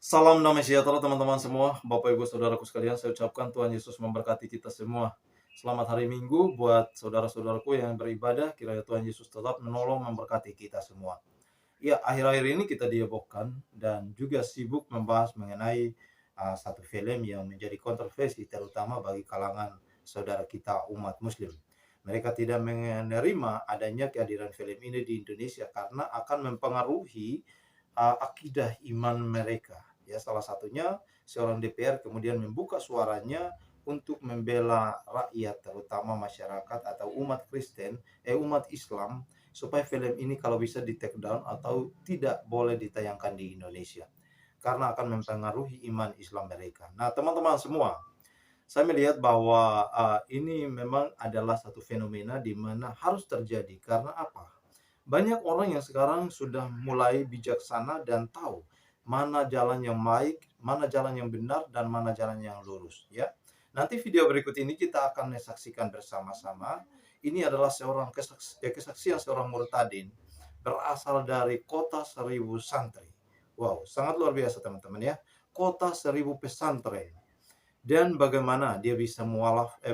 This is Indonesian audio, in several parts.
Salam damai sejahtera teman-teman semua, Bapak Ibu Saudaraku sekalian, saya ucapkan Tuhan Yesus memberkati kita semua. Selamat hari Minggu buat saudara-saudaraku yang beribadah, kiranya Tuhan Yesus tetap menolong memberkati kita semua. Ya, akhir-akhir ini kita dihebohkan dan juga sibuk membahas mengenai satu film yang menjadi kontroversi terutama bagi kalangan saudara kita umat muslim. Mereka tidak menerima adanya kehadiran film ini di Indonesia karena akan mempengaruhi akidah iman mereka. Ya, salah satunya seorang DPR kemudian membuka suaranya untuk membela rakyat terutama masyarakat atau umat Kristen, umat Islam supaya film ini kalau bisa di take down atau tidak boleh ditayangkan di Indonesia karena akan mempengaruhi iman Islam mereka. Nah, teman-teman semua, saya melihat bahwa ini memang adalah satu fenomena di mana harus terjadi karena apa? Banyak orang yang sekarang sudah mulai bijaksana dan tahu mana jalan yang baik, mana jalan yang benar, dan mana jalan yang lurus. Ya, nanti video berikut ini kita akan saksikan bersama-sama. Ini adalah kesaksian seorang murtadin berasal dari kota seribu santri. Wow, sangat luar biasa teman-teman ya. Kota seribu pesantren dan bagaimana dia bisa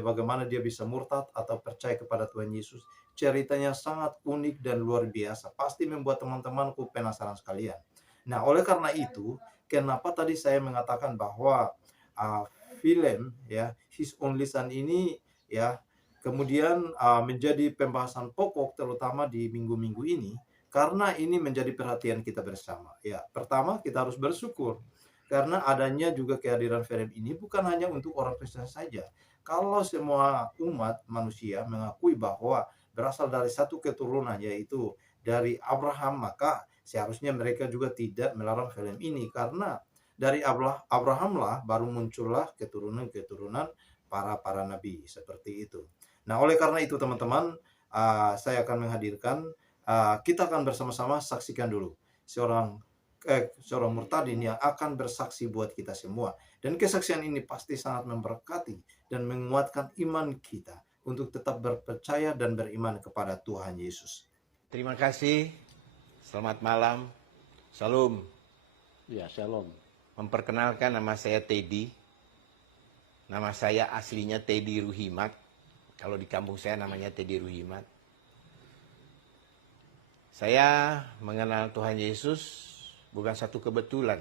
bagaimana dia bisa murtad atau percaya kepada Tuhan Yesus. Ceritanya sangat unik dan luar biasa. Pasti membuat teman-temanku penasaran sekalian. Nah, oleh karena itu, kenapa tadi saya mengatakan bahwa uh, film ya His Only Son ini ya kemudian menjadi pembahasan pokok terutama di minggu-minggu ini karena ini menjadi perhatian kita bersama. Ya, pertama kita harus bersyukur karena adanya juga kehadiran film ini bukan hanya untuk orang Kristen saja. Kalau semua umat manusia mengakui bahwa berasal dari satu keturunan yaitu dari Abraham, maka seharusnya mereka juga tidak melarang film ini karena dari Abraham lah baru muncullah keturunan-keturunan para nabi seperti itu. Nah, oleh karena itu teman-teman, saya akan menghadirkan kita akan bersama-sama saksikan dulu seorang seorang murtadin yang akan bersaksi buat kita semua. Dan kesaksian ini pasti sangat memberkati dan menguatkan iman kita untuk tetap berpercaya dan beriman kepada Tuhan Yesus. Terima kasih. Selamat malam. Salam. Ya, shalom. Memperkenalkan, nama saya Teddy. Nama saya aslinya Teddy Ruhimat. Kalau di kampung saya namanya Teddy Ruhimat. Saya mengenal Tuhan Yesus bukan satu kebetulan.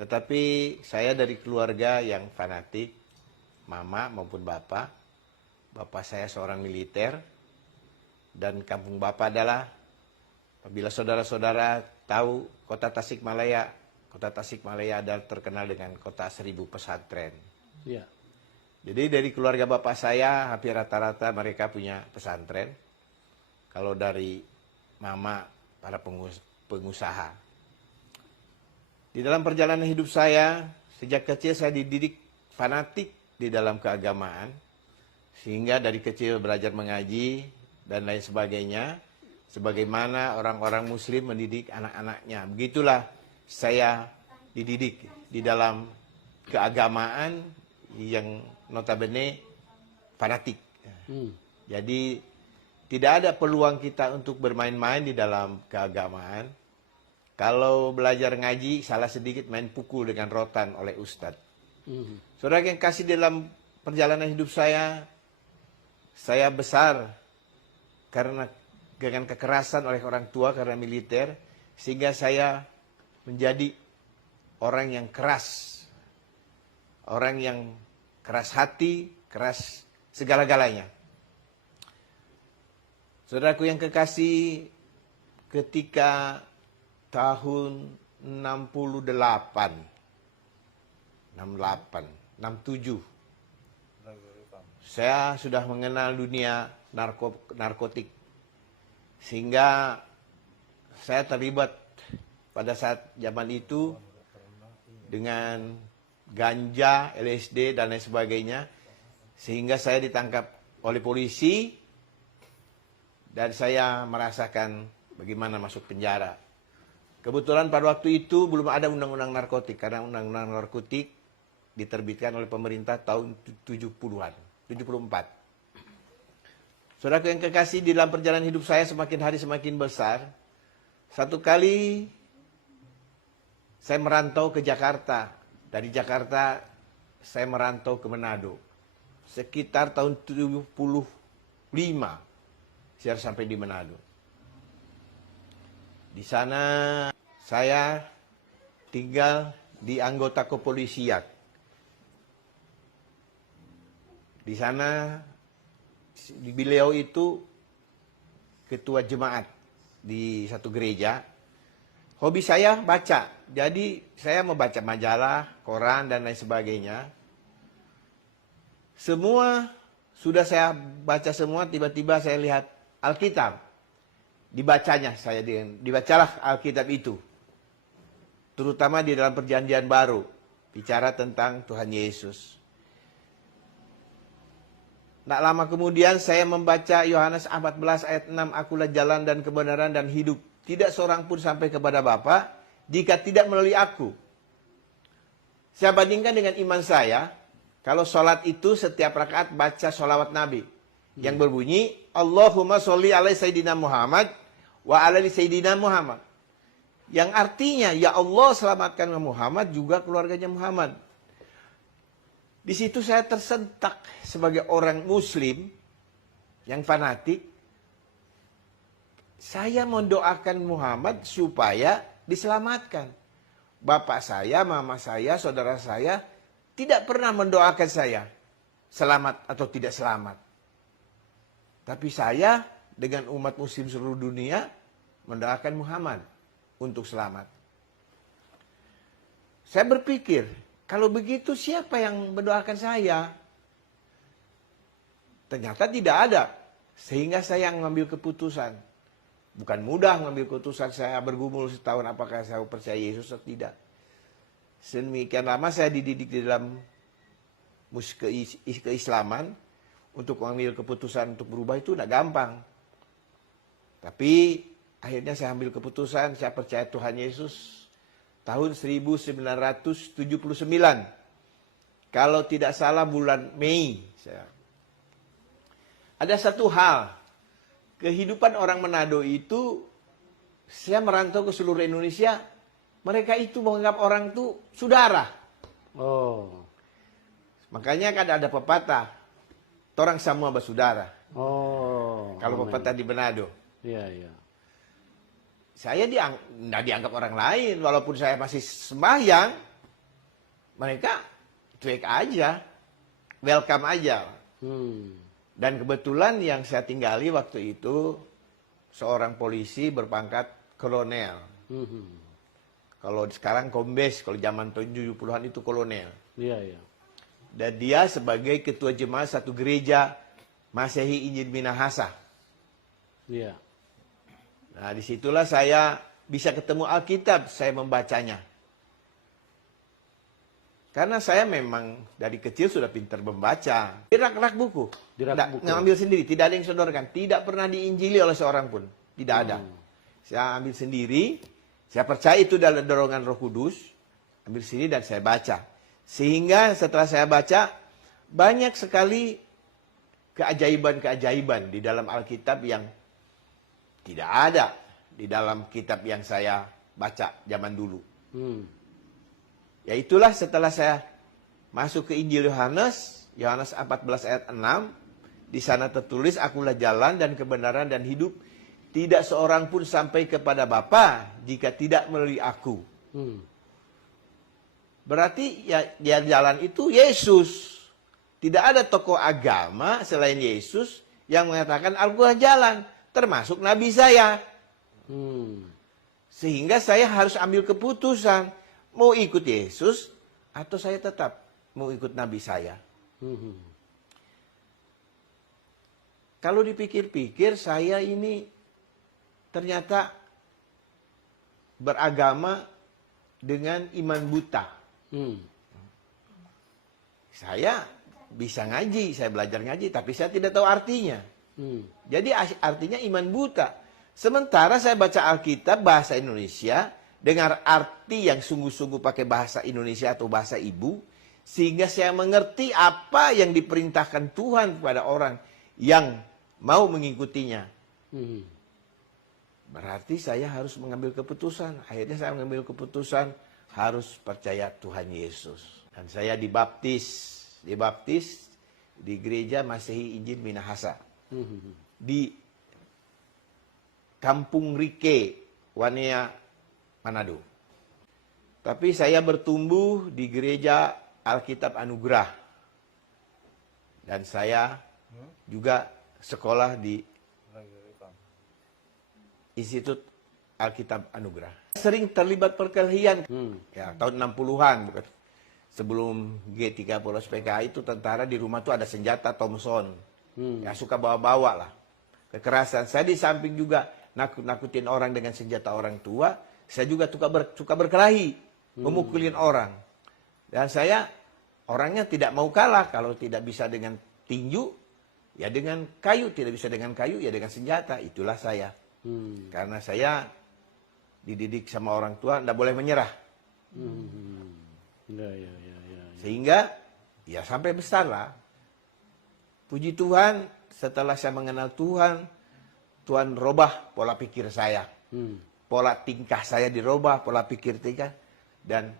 Tetapi saya dari keluarga yang fanatik, mama maupun bapak. Bapak saya seorang militer. Dan kampung bapak adalah, apabila saudara-saudara tahu kota Tasikmalaya adalah terkenal dengan kota 1000 pesantren. Ya. Jadi dari keluarga bapak saya hampir rata-rata mereka punya pesantren. Kalau dari mama para pengusaha. Di dalam perjalanan hidup saya, sejak kecil saya dididik fanatik di dalam keagamaan. Sehingga dari kecil belajar mengaji dan lain sebagainya. Sebagaimana orang-orang muslim mendidik anak-anaknya. Begitulah saya dididik di dalam keagamaan yang notabene fanatik. Jadi tidak ada peluang kita untuk bermain-main di dalam keagamaan. Kalau belajar ngaji, salah sedikit main pukul dengan rotan oleh ustadz. Saudara yang kasih, dalam perjalanan hidup saya besar karena dengan kekerasan oleh orang tua karena militer, sehingga saya menjadi orang yang keras. Orang yang keras hati, keras segala-galanya. Saudaraku yang kekasih, ketika tahun 67, saya sudah mengenal dunia narkotik. Sehingga saya terlibat pada saat zaman itu dengan ganja, LSD, dan lain sebagainya. Sehingga saya ditangkap oleh polisi dan saya merasakan bagaimana masuk penjara. Kebetulan pada waktu itu belum ada undang-undang narkotik, karena undang-undang narkotik diterbitkan oleh pemerintah tahun 70-an, 74. Saudaraku yang kekasih, di dalam perjalanan hidup saya semakin hari semakin besar. Satu kali saya merantau ke Jakarta. Dari Jakarta saya merantau ke Manado. Sekitar tahun 75 saya sampai di Manado. Di sana saya tinggal di anggota kepolisian. Di sana beliau itu ketua jemaat di satu gereja. Hobi saya baca. Jadi saya membaca majalah, koran dan lain sebagainya. Semua sudah saya baca semua, tiba-tiba saya lihat Alkitab. Dibacanya saya dibacalah Alkitab itu. Terutama di dalam Perjanjian Baru, bicara tentang Tuhan Yesus. Tak lama kemudian saya membaca Yohanes 14 ayat 6, akulah jalan dan kebenaran dan hidup. Tidak seorang pun sampai kepada Bapa jika tidak melalui aku. Saya bandingkan dengan iman saya, kalau sholat itu setiap rakaat baca sholawat Nabi. Yang berbunyi, Allahumma sholli ala Sayyidina Muhammad wa ala Sayyidina Muhammad. Yang artinya, ya Allah selamatkan Muhammad juga keluarganya Muhammad. Di situ saya tersentak sebagai orang Muslim yang fanatik. Saya mendoakan Muhammad supaya diselamatkan. Bapak saya, mama saya, saudara saya tidak pernah mendoakan saya selamat atau tidak selamat. Tapi saya dengan umat Muslim seluruh dunia mendoakan Muhammad untuk selamat. Saya berpikir, kalau begitu siapa yang mendoakan saya? Ternyata tidak ada. Sehingga saya mengambil keputusan. Bukan mudah mengambil keputusan, saya bergumul setahun apakah saya percaya Yesus atau tidak. Sedemikian lama saya dididik di dalam keislaman. Untuk mengambil keputusan untuk berubah itu tidak gampang. Tapi akhirnya saya ambil keputusan, saya percaya Tuhan Yesus tahun 1979. Kalau tidak salah bulan Mei. Ada satu hal, kehidupan orang Manado itu, saya merantau ke seluruh Indonesia, mereka itu menganggap orang itu saudara. Oh. Makanya kan ada pepatah, orang semua bersaudara. Oh. Kalau amin. pepatah di Manado. Iya, iya. Saya tidak dianggap orang lain, walaupun saya masih sembahyang, mereka cuek aja, welcome aja. Dan kebetulan yang saya tinggali waktu itu, seorang polisi berpangkat kolonel. Kalau sekarang kombes, kalau zaman tahun 70-an itu kolonel. Iya, iya. Dan dia sebagai ketua jemaat satu gereja Masehi Injil Minahasa. Iya. Nah, disitulah saya bisa ketemu Alkitab, saya membacanya. Karena saya memang dari kecil sudah pintar membaca. Di rak-rak buku. Di rak buku. Ngambil sendiri, tidak ada yang sodorkan. Tidak pernah diinjili oleh seorang pun. Tidak ada. Saya ambil sendiri, saya percaya itu dalam dorongan Roh Kudus. Ambil sendiri dan saya baca. Sehingga setelah saya baca, banyak sekali keajaiban-keajaiban di dalam Alkitab yang tidak ada di dalam kitab yang saya baca zaman dulu. Ya itulah setelah saya masuk ke Injil Yohanes 14 ayat 6, di sana tertulis, akulah jalan dan kebenaran dan hidup, tidak seorang pun sampai kepada Bapa jika tidak melalui aku. Berarti ya jalan itu Yesus. Tidak ada tokoh agama selain Yesus yang mengatakan akulah jalan, termasuk Nabi saya. Sehingga saya harus ambil keputusan, mau ikut Yesus atau saya tetap mau ikut Nabi saya. Kalau dipikir-pikir, saya ini ternyata beragama dengan iman buta. Saya bisa ngaji, saya belajar ngaji, tapi saya tidak tahu artinya. Jadi artinya iman buta. Sementara saya baca Alkitab bahasa Indonesia, dengar arti yang sungguh-sungguh pakai bahasa Indonesia atau bahasa ibu, sehingga saya mengerti apa yang diperintahkan Tuhan kepada orang yang mau mengikutinya. Berarti saya harus mengambil keputusan. Akhirnya saya mengambil keputusan harus percaya Tuhan Yesus. Dan saya dibaptis di gereja Masehi Injil Minahasa. Di Kampung Rike, Wania, Manado. Tapi saya bertumbuh di gereja Alkitab Anugerah. Dan saya juga sekolah di Institut Alkitab Anugerah. Sering terlibat perkelahian. Ya, tahun 60-an bukan. Sebelum G30 PKI itu tentara di rumah tuh ada senjata Thompson. Ya suka bawa-bawa lah. Kekerasan. Saya di samping juga nakut-nakutin orang dengan senjata orang tua. Saya juga suka berkelahi. Memukulin orang. Dan saya orangnya tidak mau kalah. Kalau tidak bisa dengan tinju, ya dengan kayu. Tidak bisa dengan kayu, ya dengan senjata. Itulah saya. Karena saya dididik sama orang tua, tidak boleh menyerah. Ya. Sehingga, ya sampai besar lah. Puji Tuhan, setelah saya mengenal Tuhan, Tuhan robah pola pikir saya. Pola tingkah saya dirubah, pola pikir tingkah. Dan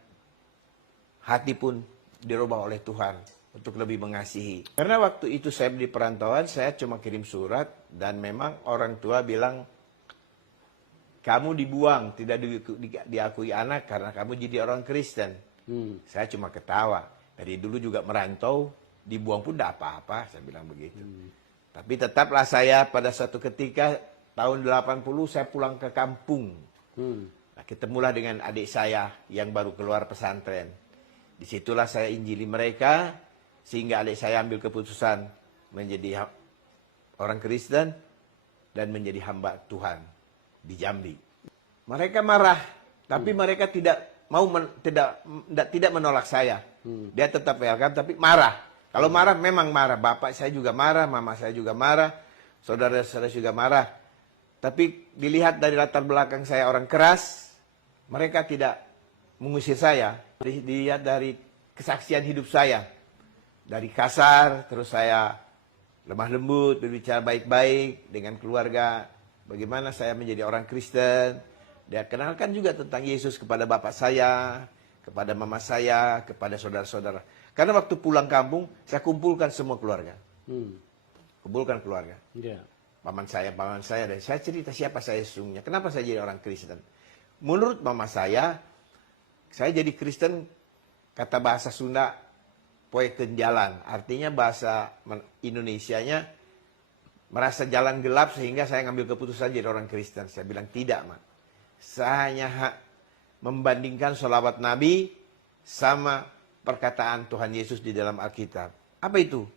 hati pun dirubah oleh Tuhan untuk lebih mengasihi. Karena waktu itu saya di perantauan, saya cuma kirim surat. Dan memang orang tua bilang, kamu dibuang, tidak diakui anak karena kamu jadi orang Kristen. Saya cuma ketawa. Dari dulu juga merantau, dibuang pun tidak apa-apa, saya bilang begitu. Tapi tetaplah saya pada suatu ketika, tahun 80 saya pulang ke kampung. Nah, ketemulah dengan adik saya yang baru keluar pesantren. Disitulah saya injili mereka, sehingga adik saya ambil keputusan menjadi orang Kristen dan menjadi hamba Tuhan di Jambi. Mereka marah, tapi mereka tidak menolak saya. Dia tetap welcome, tapi marah. Kalau marah memang marah. Bapak saya juga marah, mama saya juga marah, saudara-saudara juga marah. Tapi dilihat dari latar belakang saya orang keras, mereka tidak mengusir saya. Dilihat dari kesaksian hidup saya. Dari kasar, terus saya lemah lembut, berbicara baik-baik dengan keluarga. Bagaimana saya menjadi orang Kristen. Dia kenalkan juga tentang Yesus kepada bapak saya, kepada mama saya, kepada saudara-saudara. Karena waktu pulang kampung, saya kumpulkan semua keluarga. Kumpulkan keluarga. Yeah. Paman saya, dan saya cerita siapa saya sesungguhnya. Kenapa saya jadi orang Kristen? Menurut mama saya jadi Kristen, kata bahasa Sunda, poeken jalan. Artinya bahasa Indonesianya, merasa jalan gelap sehingga saya ngambil keputusan jadi orang Kristen. Saya bilang tidak, Mak. Saya hanya membandingkan sholawat Nabi sama perkataan Tuhan Yesus di dalam Alkitab. Apa itu?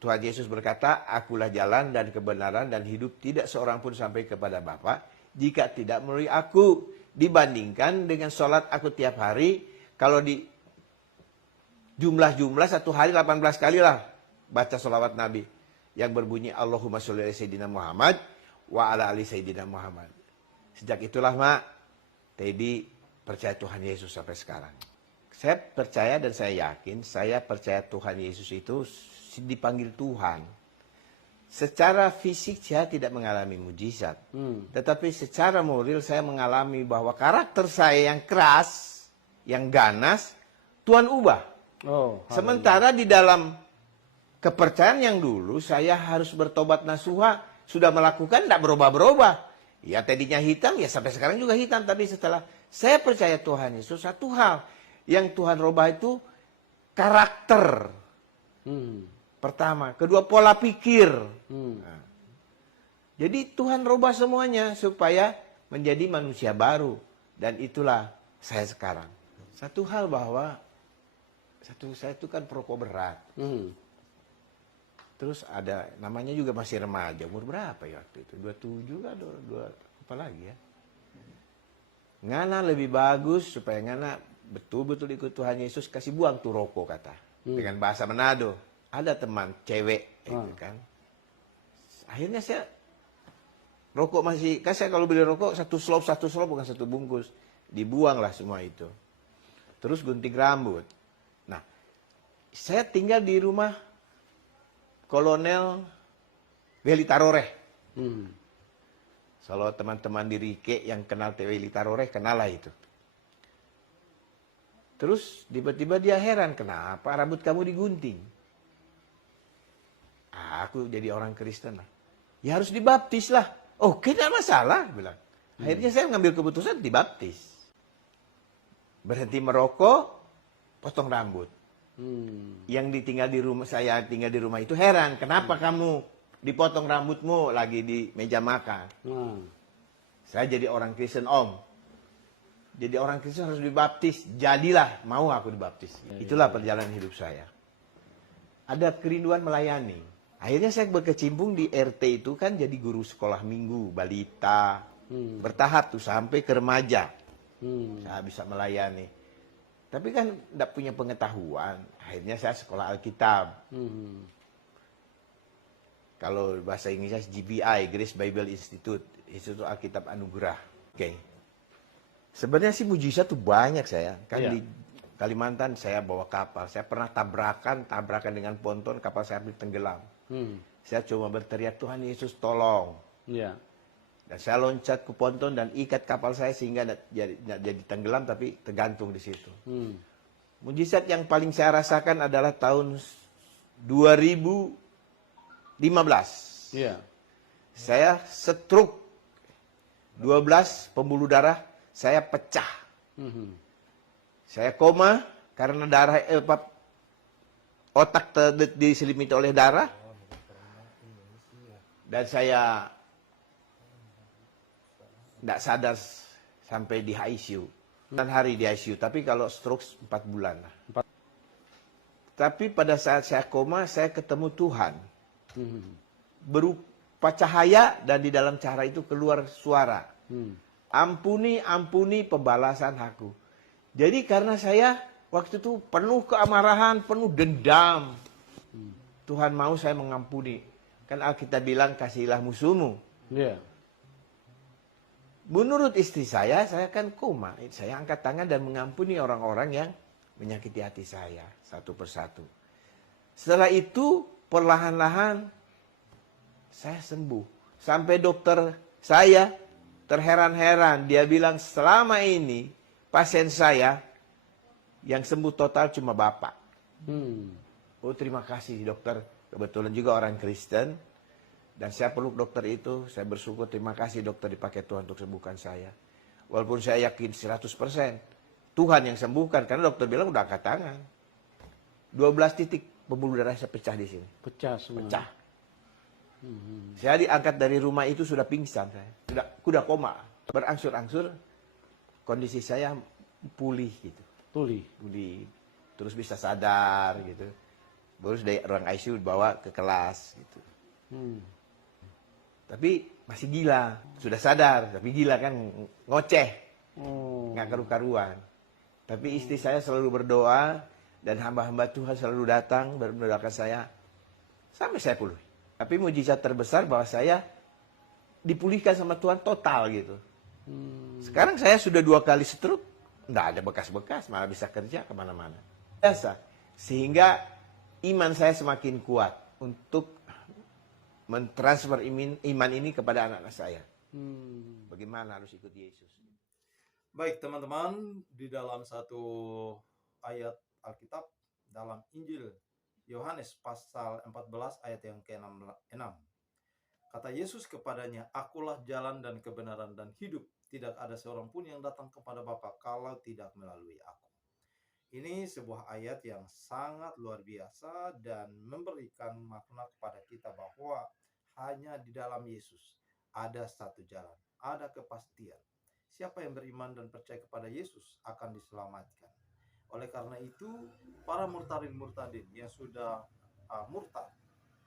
Tuhan Yesus berkata, akulah jalan dan kebenaran dan hidup, tidak seorang pun sampai kepada Bapa jika tidak melalui aku. Dibandingkan dengan sholat aku tiap hari, kalau di jumlah satu hari 18 kali lah baca sholawat Nabi yang berbunyi Allahumma sholli ala Sayyidina Muhammad wa ala ali Sayyidina Muhammad. Sejak itulah, Mak, Teddy percaya Tuhan Yesus sampai sekarang. Saya percaya dan saya yakin, saya percaya Tuhan Yesus itu dipanggil Tuhan. Secara fisik saya tidak mengalami mujizat. Tetapi secara moral saya mengalami bahwa karakter saya yang keras, yang ganas, Tuhan ubah. Sementara di dalam kepercayaan yang dulu saya harus bertobat nasuha, sudah melakukan tidak berubah-berubah. Ya tadinya hitam, ya sampai sekarang juga hitam. Tapi setelah saya percaya Tuhan Yesus, satu hal yang Tuhan rubah itu karakter. Pertama. Kedua, pola pikir. Nah. Jadi Tuhan rubah semuanya supaya menjadi manusia baru. Dan itulah saya sekarang. Satu hal bahwa saya itu kan perokok berat. Terus ada, namanya juga masih remaja. Umur berapa ya waktu itu? 27 kan? Apa lagi ya? Ngana lebih bagus supaya Ngana betul-betul ikut Tuhan Yesus, kasih buang tuh rokok kata. Dengan bahasa Manado. Ada teman cewek itu kan. Akhirnya saya rokok masih, kan saya kalau beli rokok satu slop bukan satu bungkus. Dibuanglah semua itu. Terus gunting rambut. Nah, saya tinggal di rumah Kolonel Weli Taroreh. Kalau teman-teman di Rike yang kenal Weli Taroreh, kenal lah itu. Terus tiba-tiba dia heran, kenapa rambut kamu digunting? Aku jadi orang Kristen lah. Ya harus dibaptis lah. Oke, tidak masalah, bilang. Akhirnya saya mengambil keputusan dibaptis. Berhenti merokok, potong rambut. Yang ditinggal di rumah, saya tinggal di rumah itu heran, kenapa kamu dipotong rambutmu lagi di meja makan? Saya jadi orang Kristen, Om. Jadi orang Kristen harus dibaptis. Jadilah, mau aku dibaptis. Itulah perjalanan hidup saya. Ada kerinduan melayani. Akhirnya saya berkecimpung di RT itu kan jadi guru sekolah minggu, balita. Bertahap tuh sampai ke remaja. Saya bisa melayani. Tapi kan tidak punya pengetahuan. Akhirnya saya sekolah Alkitab. Kalau bahasa Inggrisnya GBI, Grace Bible Institute. Institut Alkitab Anugerah. Oke. Sebenarnya sih mujizat tuh banyak saya. Kan di Kalimantan saya bawa kapal. Saya pernah tabrakan dengan ponton, kapal saya hampir tenggelam. Saya cuma berteriak, Tuhan Yesus tolong. Dan saya loncat ke ponton dan ikat kapal saya sehingga tidak jadi tenggelam tapi tergantung di situ. Mujizat yang paling saya rasakan adalah tahun 2015. Saya stroke. 12 pembuluh darah saya pecah. Saya koma karena darah otak diselimuti oleh darah. Dan saya tidak sadar sampai di ICU. 9 hari di ICU, tapi kalau stroke 4 bulan lah. Tapi pada saat saya koma, saya ketemu Tuhan. Berupa cahaya dan di dalam cahaya itu keluar suara. Ampuni, ampuni pembalasan aku. Jadi karena saya waktu itu penuh keamarahan, penuh dendam. Tuhan mau saya mengampuni. Kan Alkitab bilang kasihilah musuhmu. Menurut istri saya kan koma. Saya angkat tangan dan mengampuni orang-orang yang menyakiti hati saya satu persatu. Setelah itu perlahan-lahan saya sembuh. Sampai dokter saya terheran-heran. Dia bilang selama ini pasien saya yang sembuh total cuma Bapak. Oh terima kasih dokter. Kebetulan juga orang Kristen. Dan saya peluk dokter itu, saya bersyukur, terima kasih dokter dipakai Tuhan untuk sembuhkan saya. Walaupun saya yakin 100%, Tuhan yang sembuhkan, karena dokter bilang udah angkat tangan. 12 titik pembuluh darah saya pecah di sini. Pecah semua. Pecah. Saya diangkat dari rumah itu sudah pingsan saya. Sudah koma. Berangsur-angsur, kondisi saya pulih gitu. Pulih. Terus bisa sadar gitu. Baru dari ruang ICU dibawa ke kelas gitu. Tapi masih gila, sudah sadar, tapi gila kan ngoceh, nggak karu-karuan. Tapi istri saya selalu berdoa dan hamba-hamba Tuhan selalu datang mendoakan saya sampai saya pulih. Tapi mujizat terbesar bahwa saya dipulihkan sama Tuhan total gitu. Sekarang saya sudah 2 kali stroke, nggak ada bekas-bekas, malah bisa kerja kemana-mana. Biasa, sehingga iman saya semakin kuat untuk mentransfer iman ini kepada anak-anak saya. Bagaimana harus ikut Yesus. Baik teman-teman, di dalam satu ayat Alkitab, dalam Injil Yohanes pasal 14 ayat yang ke-6. Kata Yesus kepadanya, Akulah jalan dan kebenaran dan hidup. Tidak ada seorang pun yang datang kepada Bapa kalau tidak melalui aku. Ini sebuah ayat yang sangat luar biasa dan memberikan makna kepada kita bahwa hanya di dalam Yesus ada satu jalan, ada kepastian. Siapa yang beriman dan percaya kepada Yesus akan diselamatkan. Oleh karena itu, para murtadin yang sudah murtad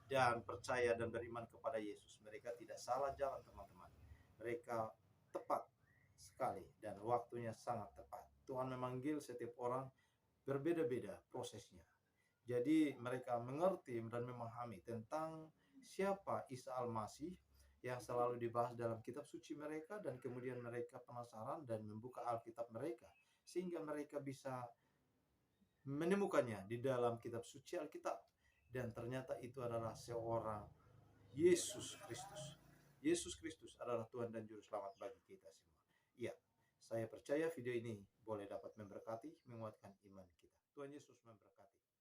dan percaya dan beriman kepada Yesus, mereka tidak salah jalan teman-teman. Mereka tepat sekali dan waktunya sangat tepat. Tuhan memanggil setiap orang berbeda-beda prosesnya. Jadi mereka mengerti dan memahami tentang siapa Isa Al-Masih yang selalu dibahas dalam kitab suci mereka, dan kemudian mereka penasaran dan membuka Alkitab mereka sehingga mereka bisa menemukannya di dalam kitab suci Alkitab, dan ternyata itu adalah seorang Yesus Kristus. Yesus Kristus adalah Tuhan dan Juru Selamat bagi kita semua. Iya, saya percaya video ini boleh dapat memberkati, menguatkan iman kita. Tuhan Yesus memberkati.